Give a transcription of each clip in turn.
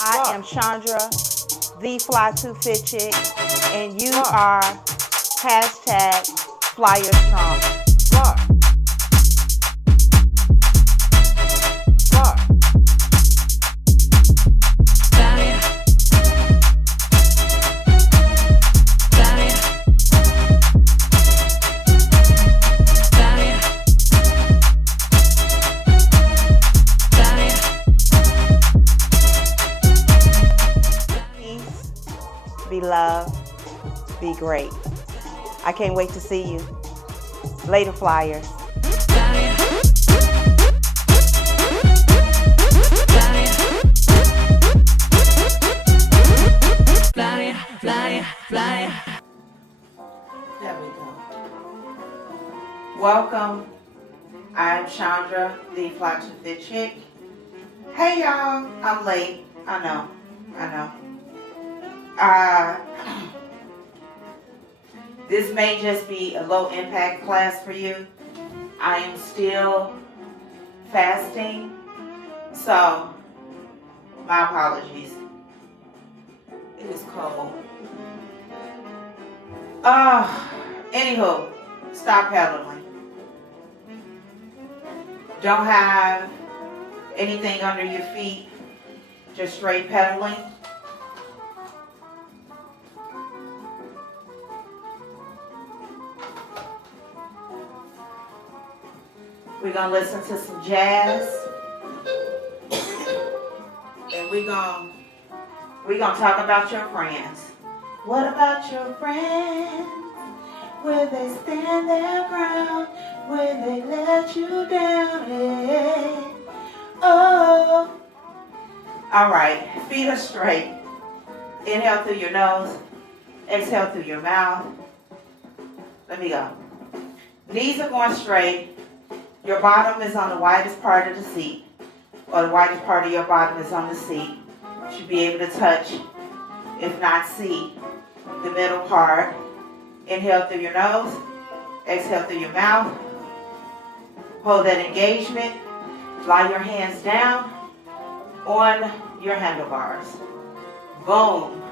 I am Chandra, the Fly to Fit Chick, and you are hashtag Flyer Strong. Be loved, be great. I can't wait to see you. Later, Flyers. There we go. Welcome. I'm Chandra, the Fly to Fit Chick. Hey y'all, I'm late. I know. This may just be a low impact class for you. I am still fasting, so my apologies. It is cold. Anywho, stop pedaling. Don't have anything under your feet, just straight pedaling. We're going to listen to some jazz. And we're going to talk about your friends. What about your friends? Will they stand their ground? Will they let you down? Hey. Oh. All right. Feet are straight. Inhale through your nose. Exhale through your mouth. Let me go. Knees are going straight. Your bottom is on the widest part of the seat, or the widest part of your bottom is on the seat. You should be able to touch, if not see, the middle part. Inhale through your nose, exhale through your mouth. Hold that engagement. Lie your hands down on your handlebars. Boom.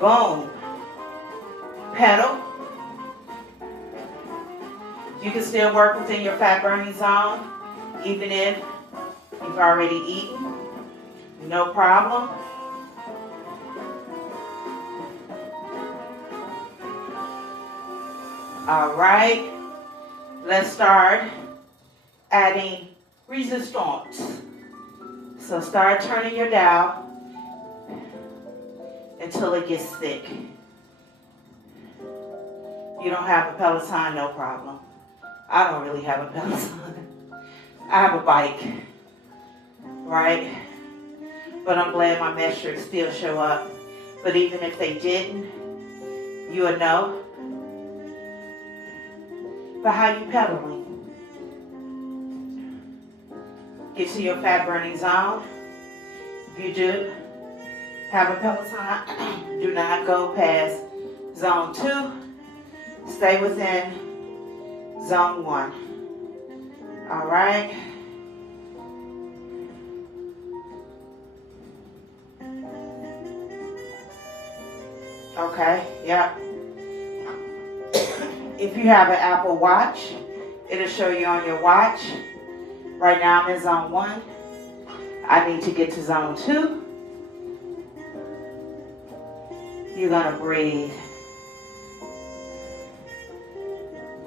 Boom. Pedal. You can still work within your fat burning zone, even if you've already eaten. No problem. All right. Let's start adding resistance. So start turning your dial until it gets thick. You don't have a Peloton, no problem. I don't really have a Peloton. I have a bike, right? But I'm glad my metrics still show up. But even if they didn't, you would know. But how you pedaling? Get to your fat burning zone. If you do have a Peloton, do not go past zone 2. Stay within zone 1. All right. Okay, yeah. If you have an Apple Watch, it'll show you on your watch. Right now I'm in zone 1. I need to get to zone 2. You're gonna breathe.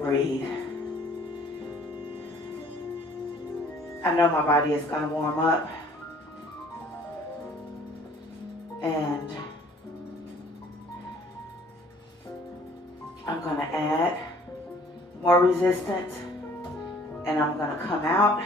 Breathe. I know my body is going to warm up. And I'm going to add more resistance. And I'm going to come out.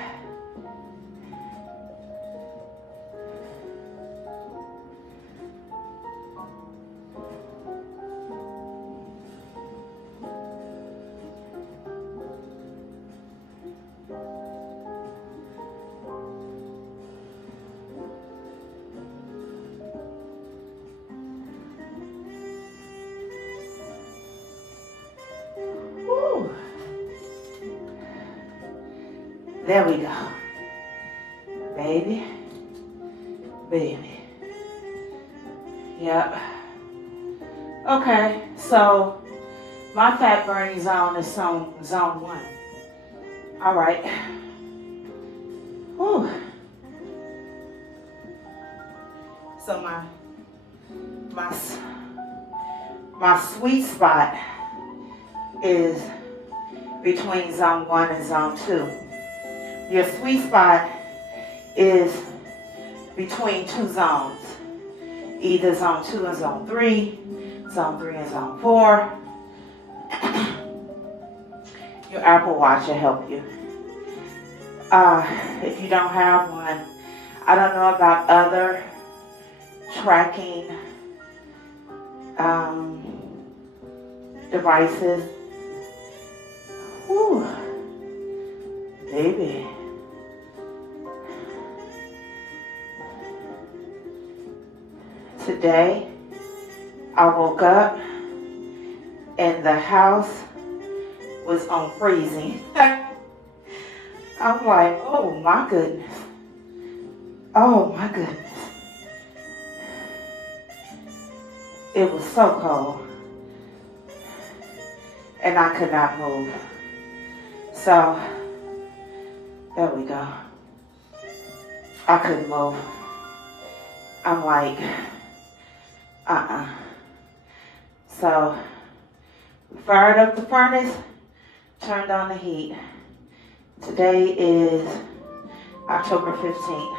There we go. Baby, baby. Yep. Okay, so my fat burning zone is zone 1. All right. Whew. So my sweet spot is between zone 1 and zone 2. Your sweet spot is between 2 zones, either zone 2 and zone 3, zone 3 and zone 4. Your Apple Watch will help you. If you don't have one, I don't know about other tracking devices. Whew, baby. Today, I woke up and the house was on freezing. I'm like, oh my goodness. Oh my goodness. It was so cold. And I could not move. So, there we go. I couldn't move. I'm like, So, we fired up the furnace, turned on the heat. Today is October 15th.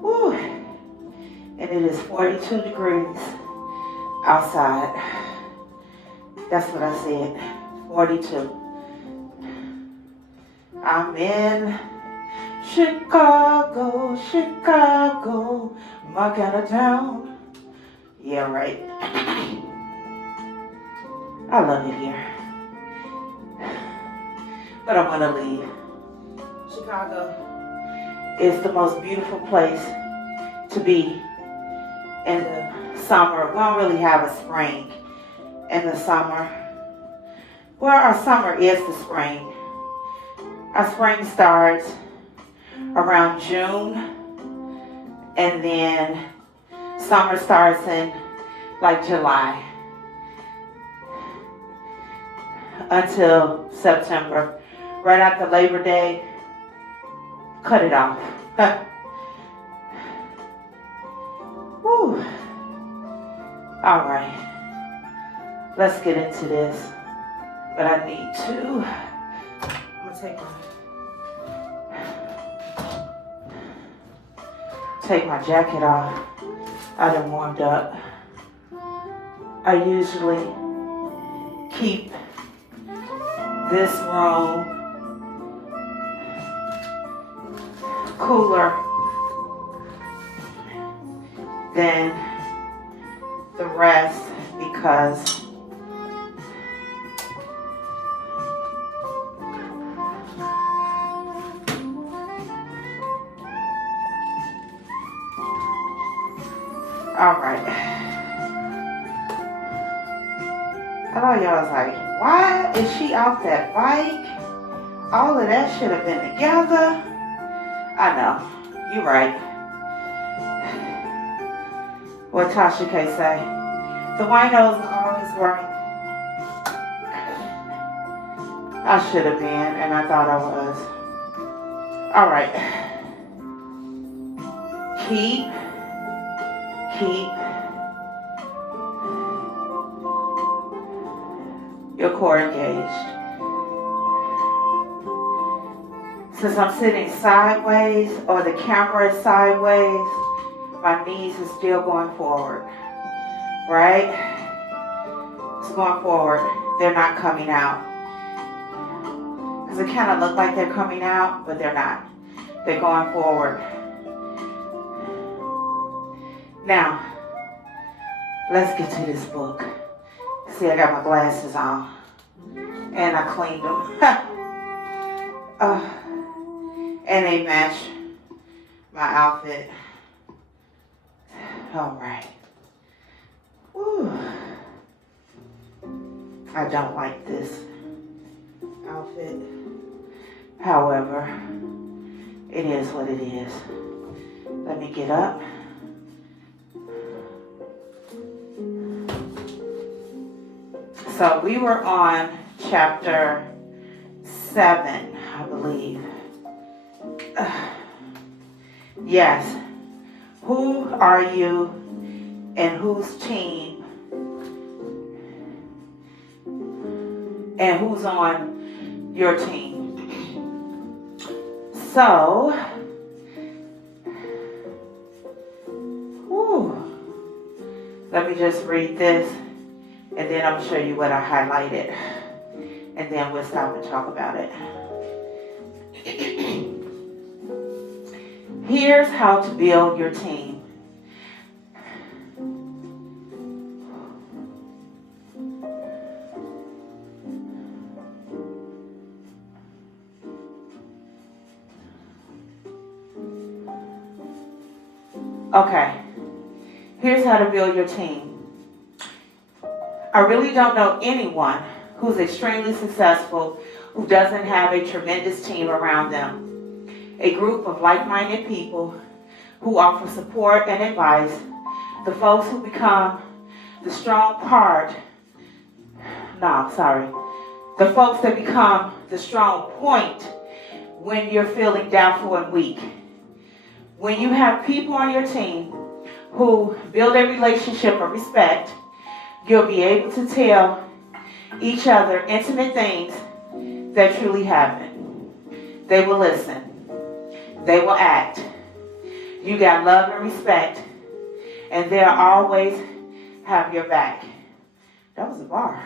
Woo. And it is 42 degrees outside. That's what I said, 42. I'm in Chicago, Chicago, my kind of town. Yeah, right. I love it here. But I'm gonna leave. Chicago is the most beautiful place to be in the summer. We don't really have a spring in the summer. Well, our summer is the spring. Our spring starts around June, and then summer starts in like July until September. Right after Labor Day, cut it off. Whew. All right, let's get into this. But I need to. I'm gonna take my jacket off. I done warmed up. I usually keep this room cooler than the rest because all right. I know y'all was like, why is she off that bike? All of that should have been together. I know, you're right. What Tasha K say? The winos are always right. I should have been, and I thought I was. All right. Keep your core engaged. Since I'm sitting sideways or the camera is sideways, my knees are still going forward, right? It's going forward. They're not coming out. Because it kind of look like they're coming out, but they're not. They're going forward. Now, let's get to this book. See, I got my glasses on. And I cleaned them. And they match my outfit. All right. Whew. I don't like this outfit. However, it is what it is. Let me get up. So we were on chapter 7, I believe. Yes. Who are you and whose team and who's on your team? So, let me just read this, and then I'm going to show you what I highlighted, and then we'll stop and talk about it. Here's how to build your team. Okay, here's how to build your team. I really don't know anyone who's extremely successful who doesn't have a tremendous team around them. A group of like-minded people who offer support and advice, the folks who become the the folks that become the strong point when you're feeling doubtful and weak. When you have people on your team who build a relationship of respect, you'll be able to tell each other intimate things that truly happen. They will listen. They will act. You got love and respect, and they'll always have your back. That was a bar.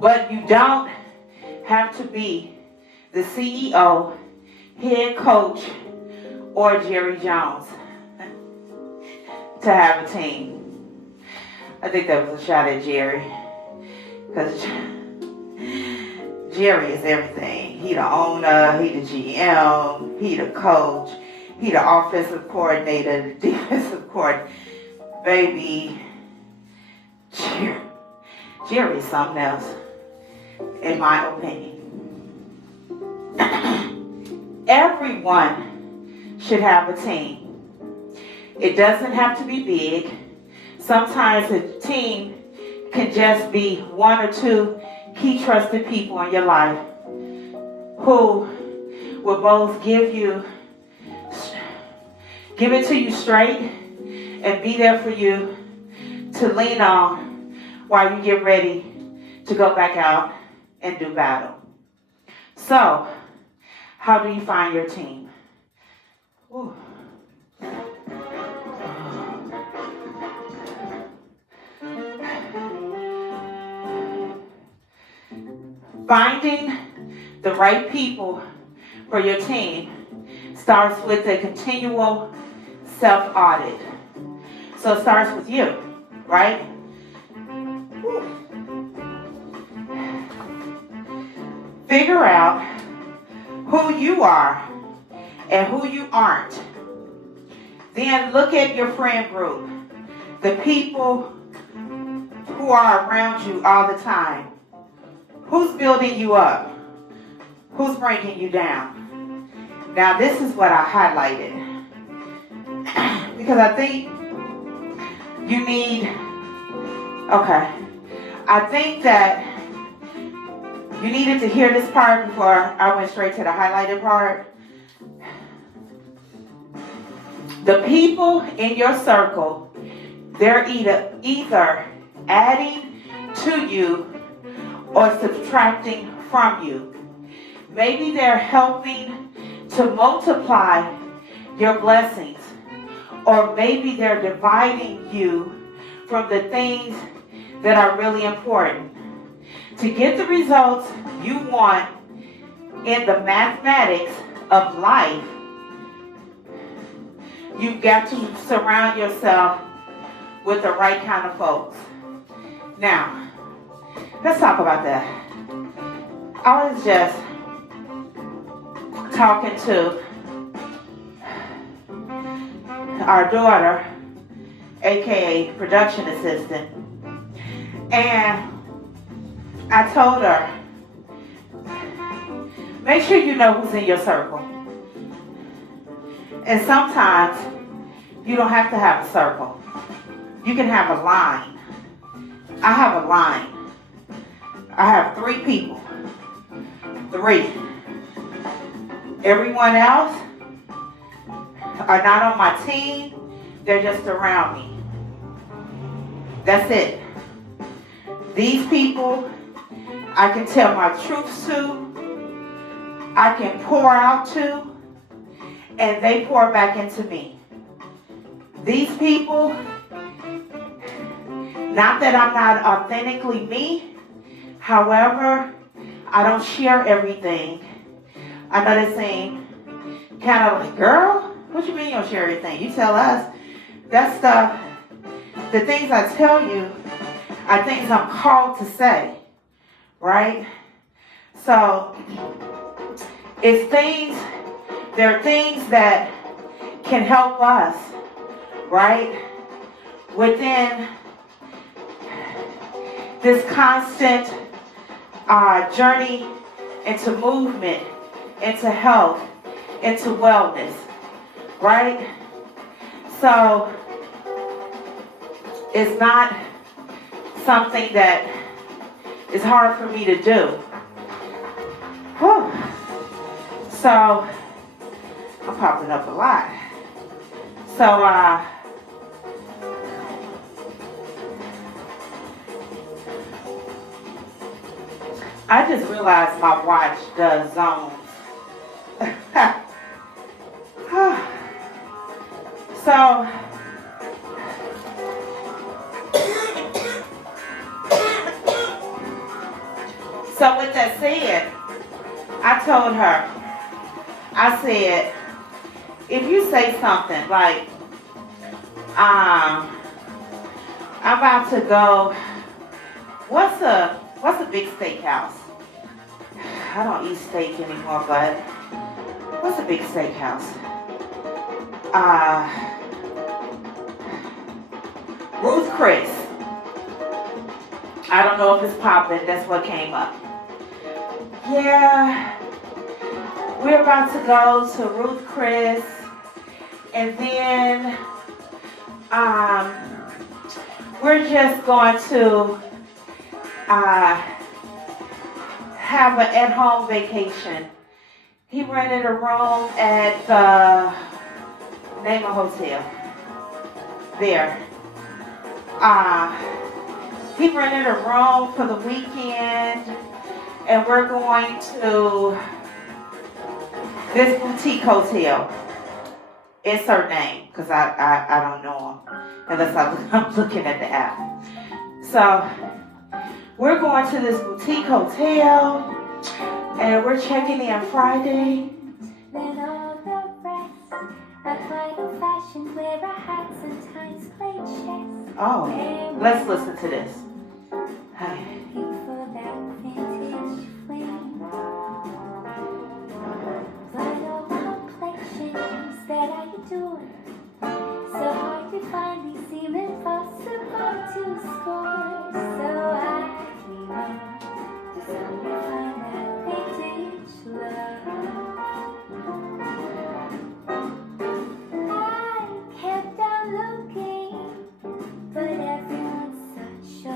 But you don't have to be the CEO, head coach, or Jerry Jones to have a team. I think that was a shot at Jerry, because Jerry is everything. He the owner, he the GM, he the coach, he the offensive coordinator, the defensive coordinator. Baby, Jerry is something else, in my opinion. Everyone should have a team. It doesn't have to be big. Sometimes a team can just be one or two key trusted people in your life who will both give it to you straight and be there for you to lean on while you get ready to go back out and do battle. So, how do you find your team? Ooh. Finding the right people for your team starts with a continual self-audit. So it starts with you, right? Figure out who you are and who you aren't. Then look at your friend group, the people who are around you all the time. Who's building you up? Who's bringing you down? Now this is what I highlighted, because I think you need, I think that you needed to hear this part before I went straight to the highlighted part. The people in your circle, they're either adding to you or subtracting from you. Maybe they're helping to multiply your blessings, or maybe they're dividing you from the things that are really important. To get the results you want in the mathematics of life, you've got to surround yourself with the right kind of folks. Now, let's talk about that. I was just talking to our daughter, aka production assistant, and I told her, make sure you know who's in your circle. And sometimes you don't have to have a circle. You can have a line. I have a line. I have 3 people. 3. Everyone else are not on my team. They're just around me. That's it. These people I can tell my truths to. I can pour out to. And they pour back into me. These people, not that I'm not authentically me, however, I don't share everything. I know they're saying, kind of like, girl, what you mean you don't share everything? You tell us. That stuff, the things I tell you are things I'm called to say, right? So, it's things, there are things that can help us, right? Within this constant journey into movement, into health, into wellness, right? So it's not something that is hard for me to do. Whew. So I'm popping up a lot. So I just realized my watch does zones. So with that said, I told her, I said, if you say something like, I'm about to go, what's a big steakhouse? I don't eat steak anymore, but what's a big steakhouse? Ruth Chris. I don't know if it's popping. That's what came up. Yeah, we're about to go to Ruth Chris, and then we're just going to have an at-home vacation. He rented a room at the name of hotel there. He rented a room for the weekend, and we're going to this boutique hotel. It's her name, because I don't know him unless I'm looking at the app. So we're going to this boutique hotel, and we're checking in Friday. Then all the rest, I find a fashion where I had sometimes played chess. Oh, let's listen to this. Hi. For that vintage flame, but all complexions that I adore, so hard to find, they seem impossible to score. So I dream on to someday find that vintage love. I kept on looking, but everyone's such a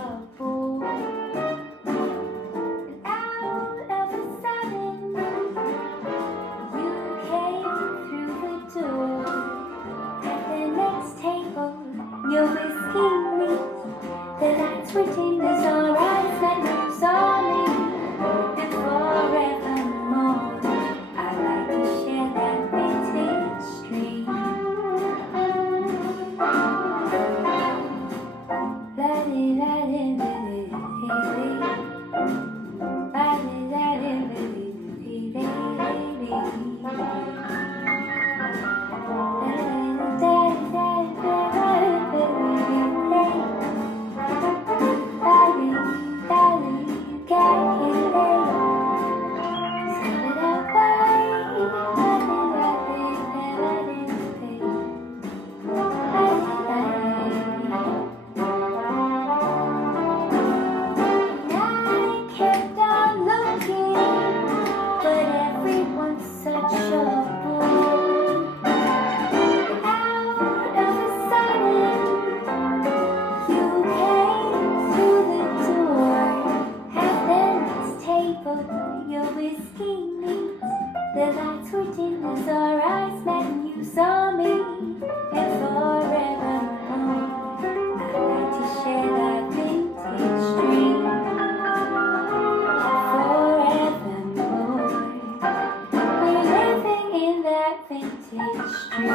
that vintage dream.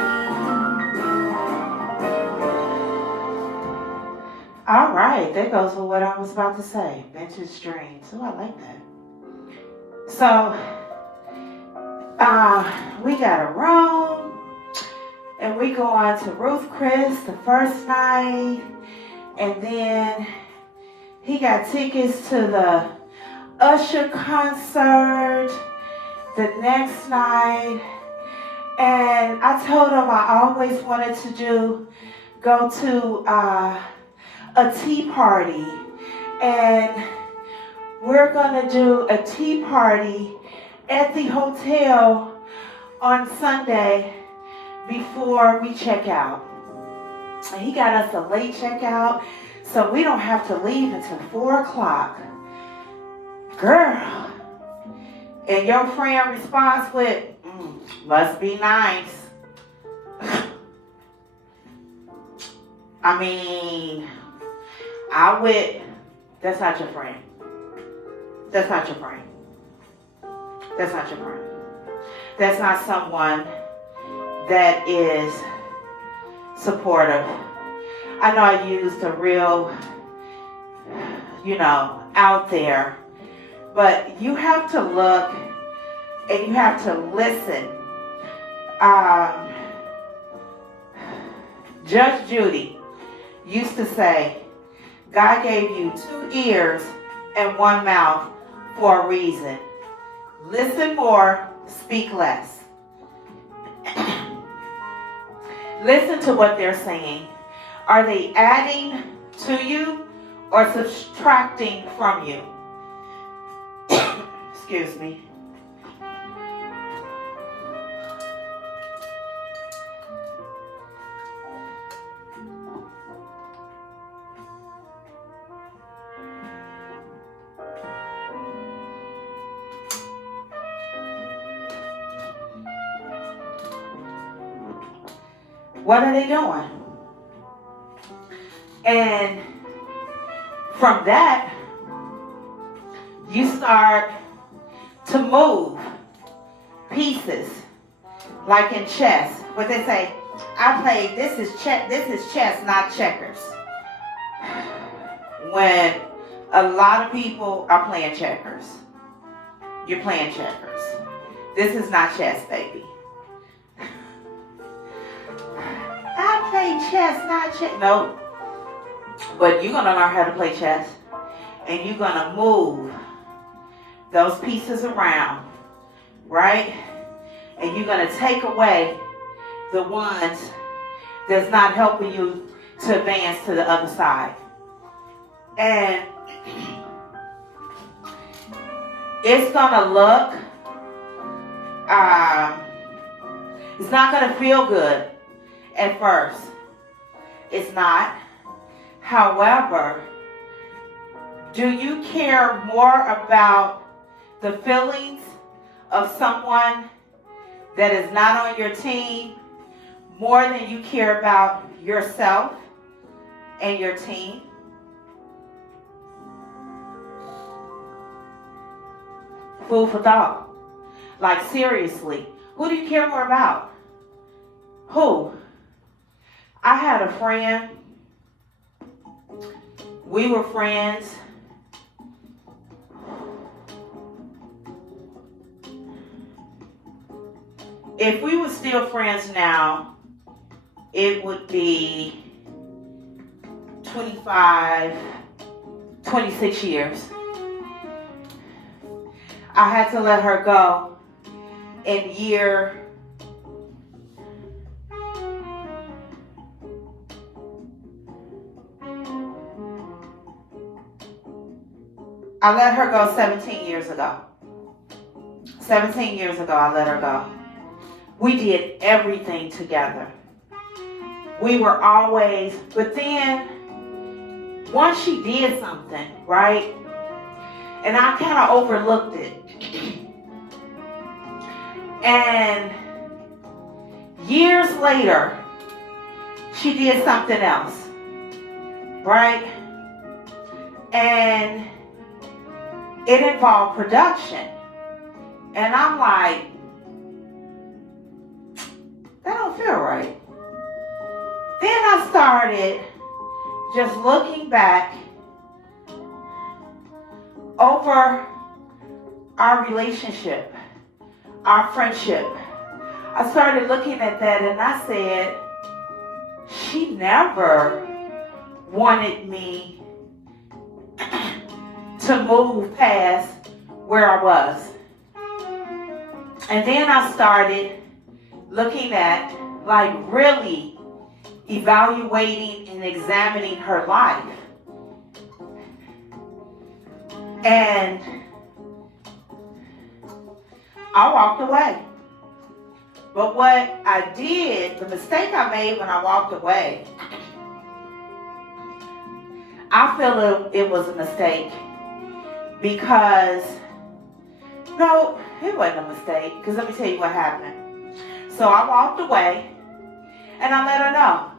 All right, that goes with what I was about to say. Vintage dreams. Oh, I like that. So, we got a room, and we go on to Ruth Chris the first night, and then he got tickets to the Usher concert the next night, and I told him I always wanted to go to a tea party, and we're gonna do a tea party at the hotel on Sunday before we check out. And he got us a late checkout, so we don't have to leave until 4 o'clock. Girl. And your friend responds with, must be nice. I mean, that's not your friend. That's not your friend. That's not your friend. That's not someone that is supportive. I know I used a real, out there, but you have to look and you have to listen. Judge Judy used to say, God gave you 2 ears and 1 mouth for a reason. Listen more, speak less. Listen to what they're saying. Are they adding to you or subtracting from you? Excuse me. What are they doing? And from that, you start to move pieces, like in chess. What they say, this is chess, not checkers. When a lot of people are playing checkers. You're playing checkers. This is not chess, baby. I play chess, not chess. No. But you're going to learn how to play chess. And you're going to move those pieces around. Right? And you're going to take away the ones that's not helping you to advance to the other side. And it's going to look, it's not going to feel good at first. It's not. However, do you care more about the feelings of someone that is not on your team more than you care about yourself and your team? Food for thought. Like, seriously, who do you care more about? Who? I had a friend. We were friends. If we were still friends now, it would be 25, 26 years. I had to let her go in year I let her go 17 years ago. 17 years ago, I let her go. We did everything together. We were always, but then once she did something, right? And I kind of overlooked it. And years later, she did something else, right? And it involved production. And I'm like, don't feel right. Then I started just looking back over our relationship, our friendship. I started looking at that and I said, she never wanted me to move past where I was. And then I started looking at, like, really evaluating and examining her life. And I walked away. But what I did, the mistake I made when I walked away, I feel it was a mistake because, no, it wasn't a mistake, because let me tell you what happened. So I walked away and I let her know.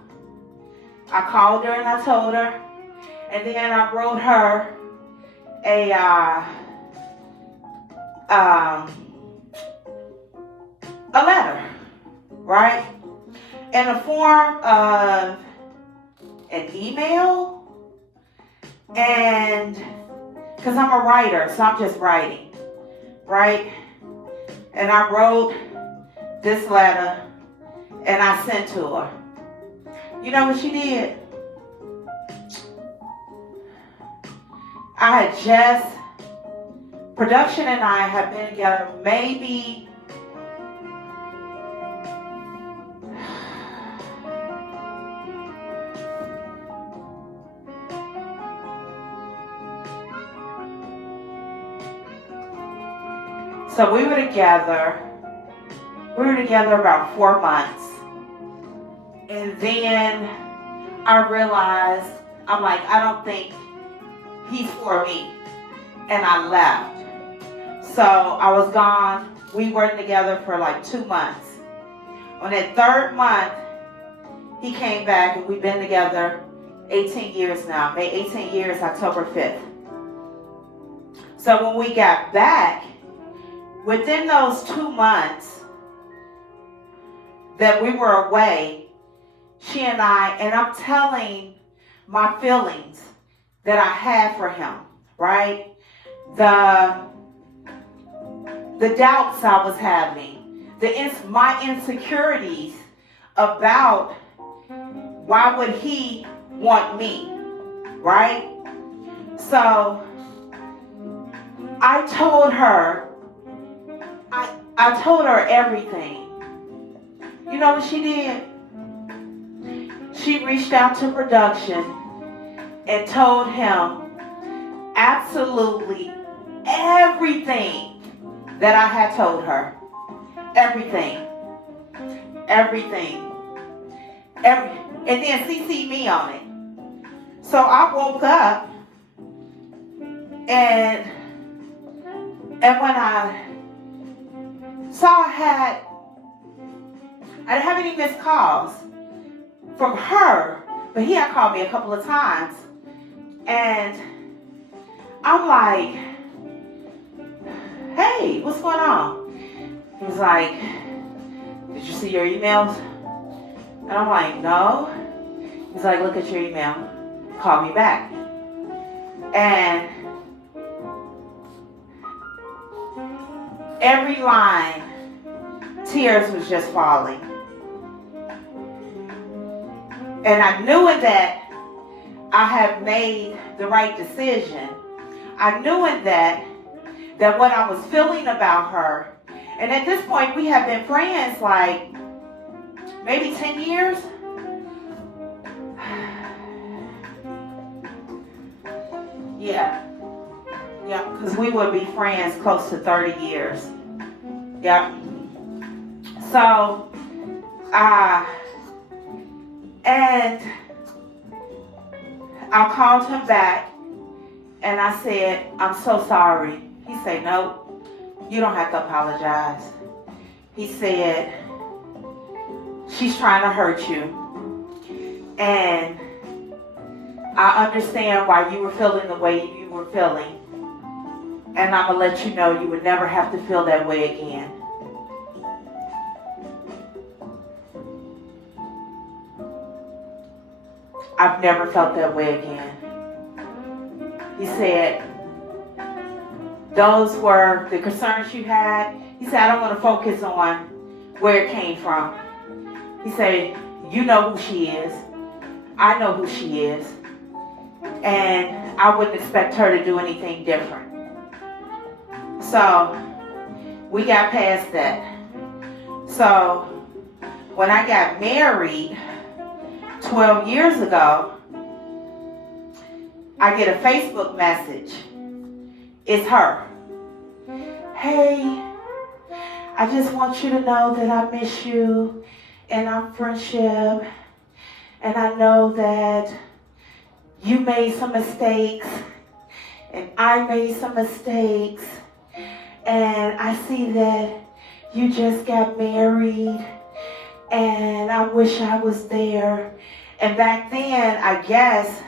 I called her and I told her, and then I wrote her a letter, right? In the form of an email, and because I'm a writer, so I'm just writing, right? And I wrote this letter and I sent to her. You know what she did? I had just, production and I have been together maybe so we were together about 4 months. And then I realized, I'm like, I don't think he's for me. And I left. So I was gone. We weren't together for like 2 months. On that third month, he came back and we've been together 18 years now. May 18 years, October 5th. So when we got back, within those 2 months that we were away, she and I'm telling my feelings that I had for him, right? The doubts I was having, my insecurities about why would he want me, right? So I told her, I told her everything. You know what she did? She reached out to production and told him absolutely everything that I had told her. Everything. And then CC me on it. So I woke up and when I saw I didn't have any missed calls from her, but he had called me a couple of times. And I'm like, hey, what's going on? He was like, did you see your emails? And I'm like, no. He's like, look at your email. Call me back. And every line, tears was just falling. And I knew in that I had made the right decision. I knew in that what I was feeling about her, and at this point we have been friends like maybe 10 years. Yeah, because we would be friends close to 30 years. Yeah. So, and I called him back and I said, I'm so sorry. He said, no, you don't have to apologize. He said, she's trying to hurt you. And I understand why you were feeling the way you were feeling. And I'm going to let you know you would never have to feel that way again. I've never felt that way again. He said, those were the concerns you had. He said, I don't want to focus on where it came from. He said, you know who she is. I know who she is. And I wouldn't expect her to do anything different. So we got past that. So when I got married 12 years ago, I get a Facebook message. It's her. Hey, I just want you to know that I miss you in our friendship. And I know that you made some mistakes and I made some mistakes. And I see that you just got married and I wish I was there. And back then, I guess,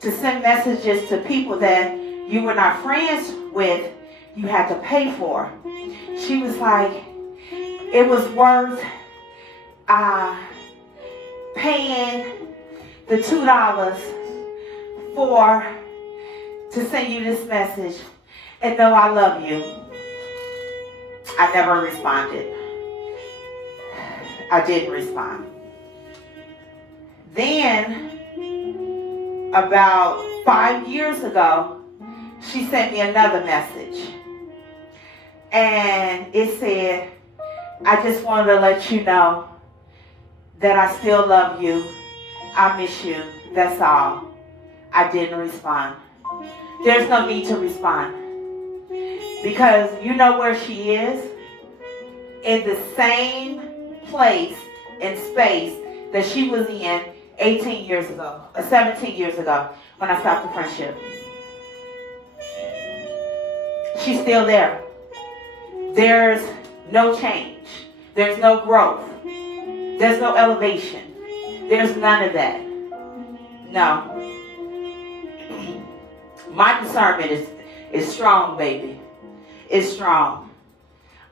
to send messages to people that you were not friends with, you had to pay for. She was like, it was worth paying the $2 to send you this message. And no, I love you. I never responded. I didn't respond. Then, about 5 years ago, she sent me another message. And it said, I just wanted to let you know that I still love you. I miss you. That's all. I didn't respond. There's no need to respond. Because you know where she is? In the same place and space that she was in 18 years ago, or 17 years ago, when I stopped the friendship. She's still there. There's no change. There's no growth. There's no elevation. There's none of that. No. My discernment is strong, baby. It's strong.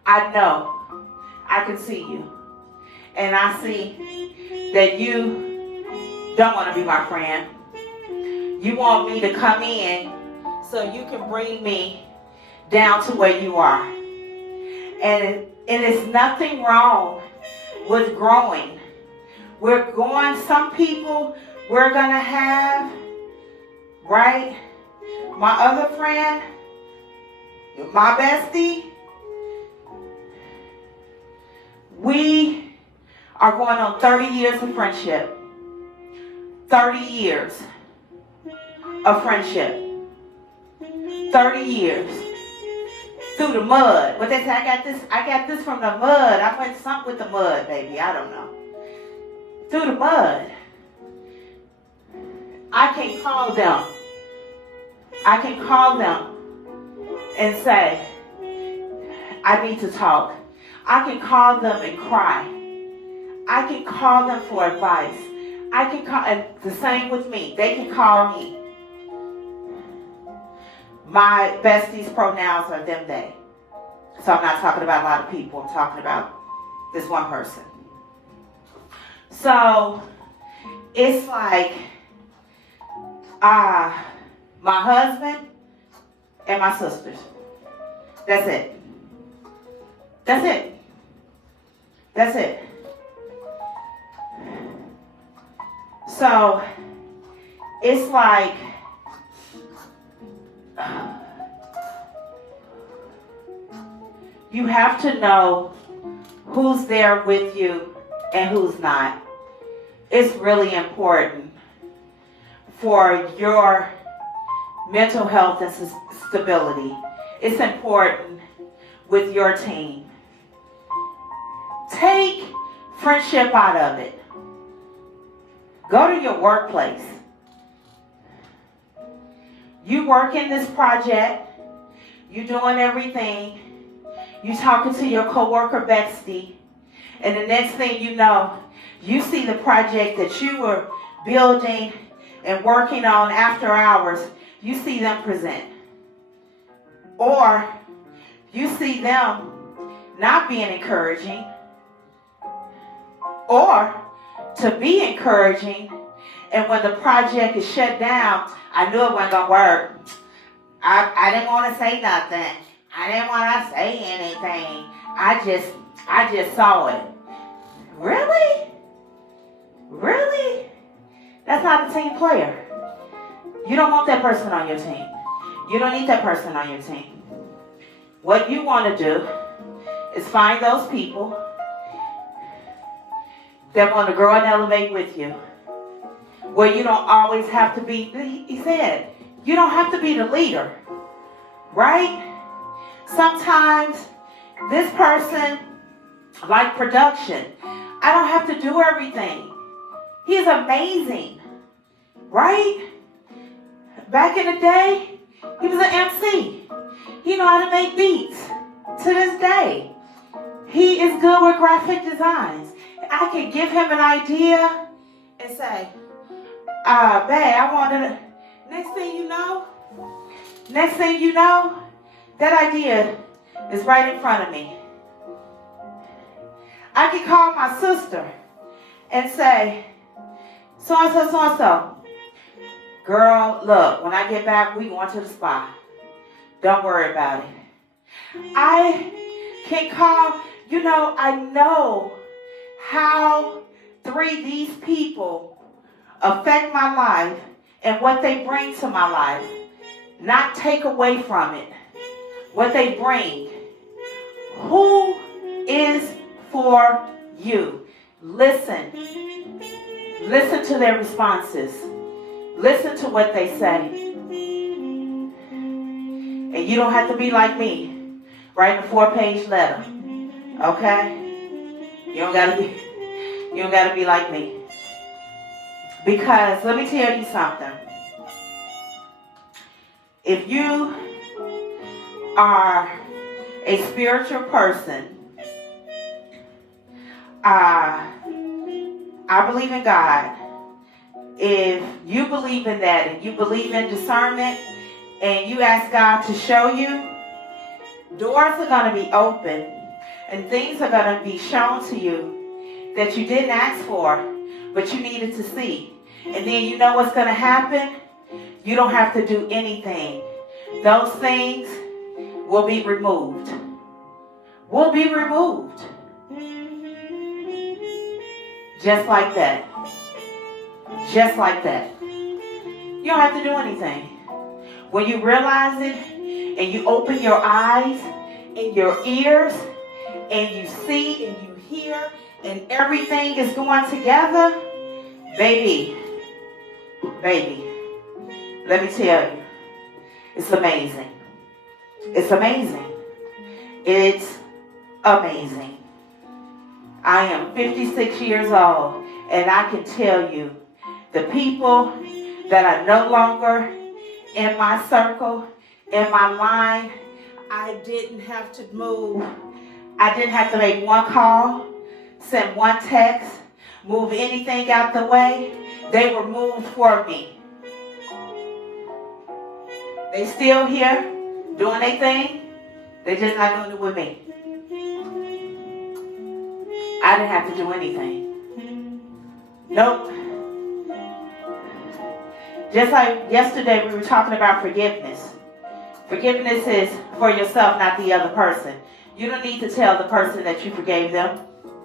I know. I can see you. And I see that you don't want to be my friend. You want me to come in so you can bring me down to where you are. And it's nothing wrong with growing. We're going, some people we're going to have, right? My other friend, my bestie, we are going on 30 years of friendship. 30 years of friendship. 30 years. Through the mud. But they say, I got this from the mud. I went something with the mud, baby. I don't know. Through the mud. I can call them. I can call them and say, I need to talk. I can call them and cry. I can call them for advice. I can call, and the same with me. They can call me. My bestie's pronouns are them, they. So I'm not talking about a lot of people. I'm talking about this one person. So it's like my husband and my sisters. That's it. That's it. That's it. So it's like you have to know who's there with you and who's not. It's really important for your mental health and stability. It's important with your team. Take friendship out of it. Go to your workplace. You work in this project. You're doing everything. You talking to your coworker bestie. And the next thing you know, you see the project that you were building and working on after hours. You see them present. Or you see them not being encouraging. Or to be encouraging And when the project is shut down, I knew it wasn't going to work. I didn't want to say nothing. I didn't want to say anything. I just saw it. Really? Really? That's not a team player. You don't want that person on your team. You don't need that person on your team. What you want to do is find those people that want to grow and elevate with you. Where you don't always have to be, he said, you don't have to be the leader, right? Sometimes this person, like production, I don't have to do everything. He's amazing, right? Back in the day, he was an MC. He know how to make beats. To this day, he is good with graphic designs. I can give him an idea and say, babe, I wanted to, next thing you know, that idea is right in front of me. I can call my sister and say, so-and-so, girl, look, when I get back, we going to the spa. Don't worry about it. I can call, I know how these people affect my life and what they bring to my life. Not take away from it. What they bring. Who is for you? Listen. Listen to their responses. Listen to what they say. And you don't have to be like me. Write a 4-page letter. Okay? You don't gotta be like me. Because let me tell you something. If you are a spiritual person, I believe in God. If you believe in that and you believe in discernment and you ask God to show you, doors are going to be open and things are going to be shown to you that you didn't ask for, but you needed to see. And then you know what's going to happen? You don't have to do anything. Those things will be removed. Will be removed. Just like that. Just like that. You don't have to do anything. When you realize it and you open your eyes and your ears and you see and you hear and everything is going together, baby, let me tell you, it's amazing. It's amazing. It's amazing. I am 56 years old, and I can tell you, the people that are no longer in my circle, in my line, I didn't have to move. I didn't have to make one call, send one text, move anything out the way. They were moved for me. They still here, doing their thing. They just not doing it with me. I didn't have to do anything. Nope. Just like yesterday we were talking about forgiveness. Forgiveness is for yourself, not the other person. You don't need to tell the person that you forgave them.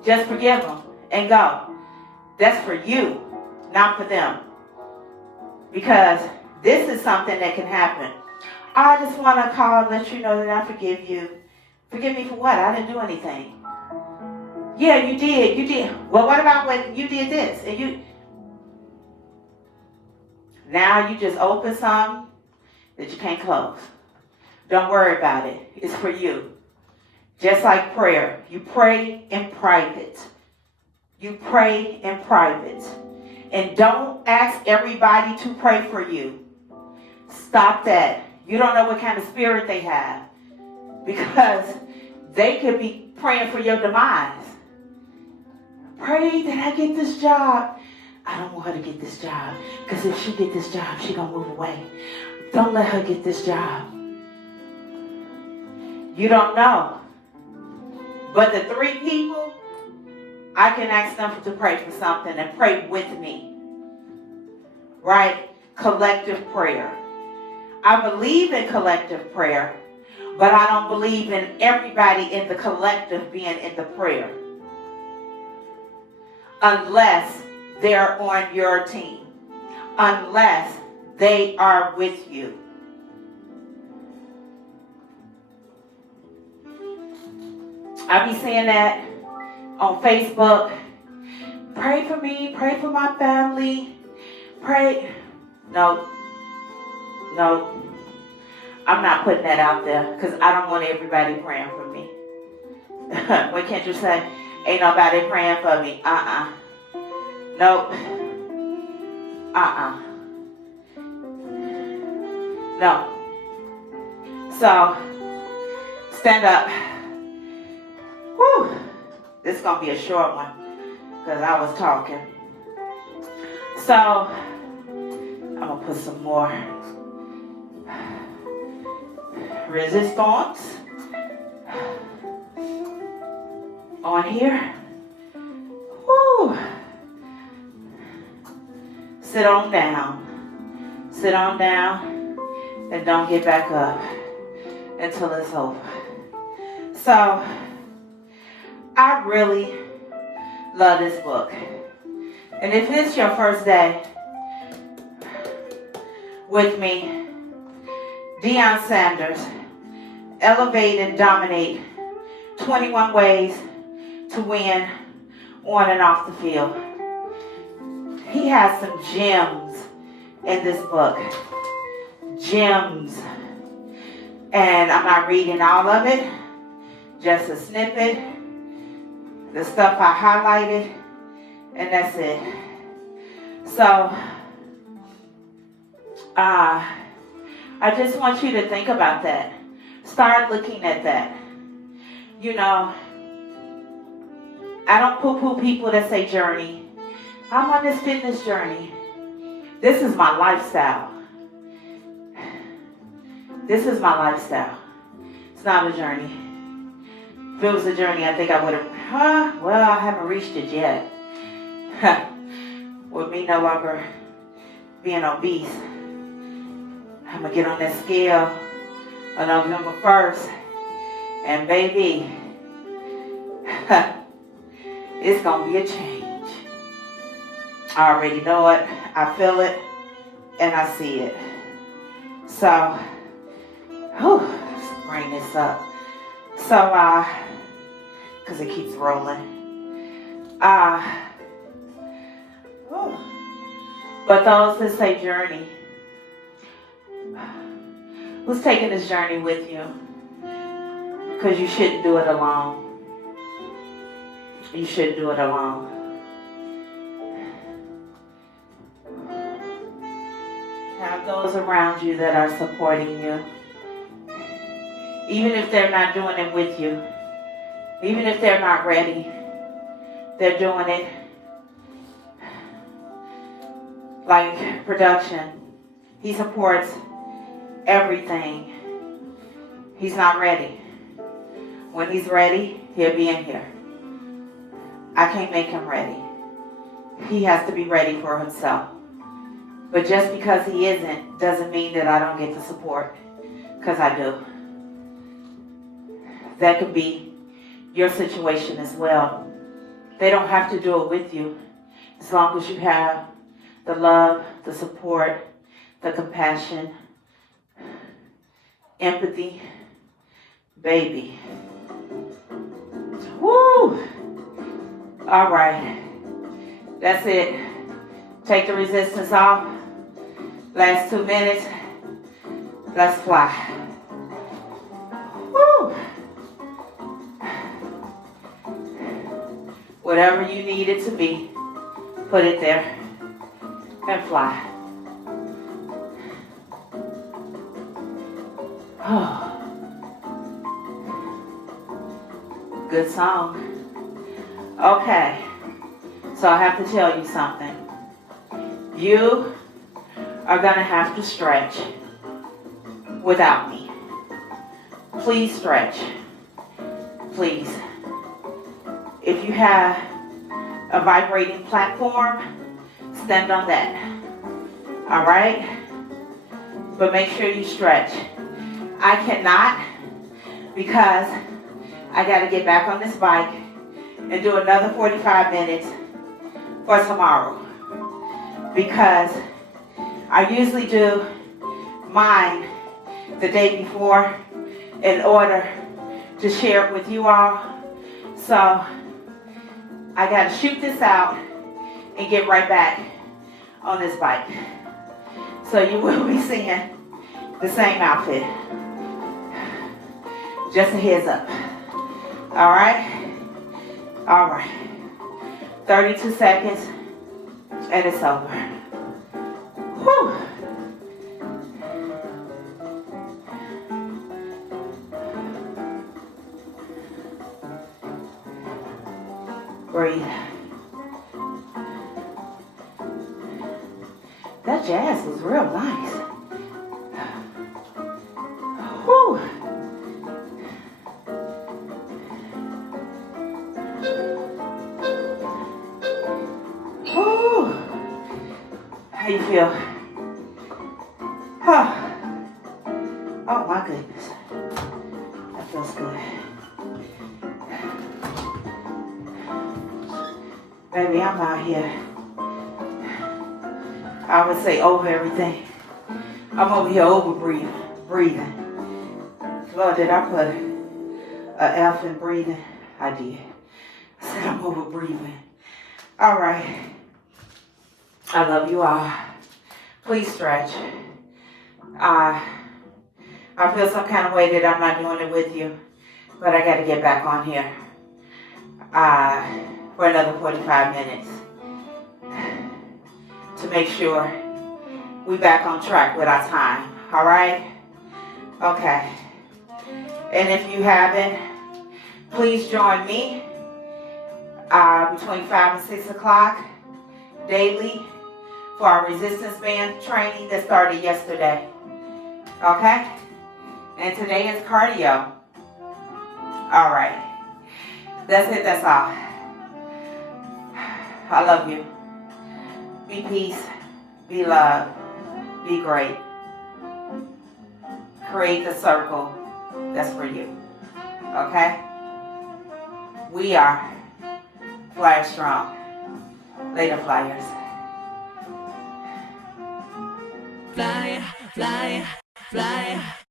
Just forgive them and go. That's for you, not for them. Because this is something that can happen. I just want to call and let you know that I forgive you. Forgive me for what? I didn't do anything. Yeah, you did. Well, what about when you did this? And you... Now you just open something that you can't close. Don't worry about it. It's for you. Just like prayer. You pray in private. You pray in private. And don't ask everybody to pray for you. Stop that. You don't know what kind of spirit they have. Because they could be praying for your demise. Pray that I get this job. I don't want her to get this job. Because if she get this job, she going to move away. Don't let her get this job. You don't know. But the 3 people, I can ask them to pray for something and pray with me. right? Collective prayer. I believe in collective prayer, but I don't believe in everybody in the collective being in the prayer unless they're on your team, unless they are with you. I be seeing that on Facebook. Pray for me, pray for my family, pray. No, I'm not putting that out there because I don't want everybody praying for me. What can't you say? Ain't nobody praying for me. Nope. No. So, stand up. Whew. This is going to be a short one because I was talking. So, I'm going to put some more resistance on here. Woo. Sit on down. Sit on down and don't get back up until it's over. So, I really love this book. And if it's your first day with me, Deion Sanders, Elevate and Dominate, 21 Ways to Win on and off the field. He has some gems in this book. Gems. And I'm not reading all of it, just a snippet, the stuff I highlighted, and that's it. So, I just want you to think about that. Start looking at that. You know, I don't poo-poo people that say journey. I'm on this fitness journey. This is my lifestyle. This is my lifestyle. It's not a journey. If it was a journey, I think I would have, well, I haven't reached it yet. With me no longer being obese, I'm going to get on that scale on November 1st. And baby, it's going to be a change. I already know it. I feel it. And I see it. So, let's bring this up. So, because it keeps rolling. But those that say journey, who's taking this journey with you? Because you shouldn't do it alone. You shouldn't do it alone. Have those around you that are supporting you. Even if they're not doing it with you. Even if they're not ready. They're doing it. Like production. He supports everything. He's not ready. When he's ready, he'll be in here. I can't make him ready. He has to be ready for himself. But just because he isn't, doesn't mean that I don't get the support. Because I do. That could be your situation as well. They don't have to do it with you. As long as you have the love, the support, the compassion, empathy, baby. Woo! All right. That's it. Take the resistance off. Last 2 minutes. Let's fly. Woo! Whatever you need it to be, put it there and fly. Good song. Okay, so I have to tell you something. You are going to have to stretch without me. Please stretch. Please. If you have a vibrating platform, stand on that. All right? But make sure you stretch. I cannot because I got to get back on this bike and do another 45 minutes for tomorrow. Because I usually do mine the day before in order to share it with you all. So I got to shoot this out and get right back on this bike. So you will be seeing the same outfit. Just a heads up. All right? All right. 32 seconds and it's over. Whew. Breathe. That jazz was real nice. Whew. Whew. How you feel? Oh my goodness. That feels good. Baby, I'm out here. I would say over everything. I'm over here over breathing. Lord, did I put an F in breathing? I did. I said I'm over breathing. All right. I love you all. Please stretch. I feel some kind of way that I'm not doing it with you, but I got to get back on here for another 45 minutes to make sure we back on track with our time. All right? Okay. And if you haven't, please join me between 5 and 6 o'clock daily for our resistance band training that started yesterday. Okay? And today is cardio. All right. That's it. That's all. I love you. Be peace. Be love. Be great. Create the circle that's for you. Okay? We are Flyer Strong. Later, Flyers. Fly, fly, fly.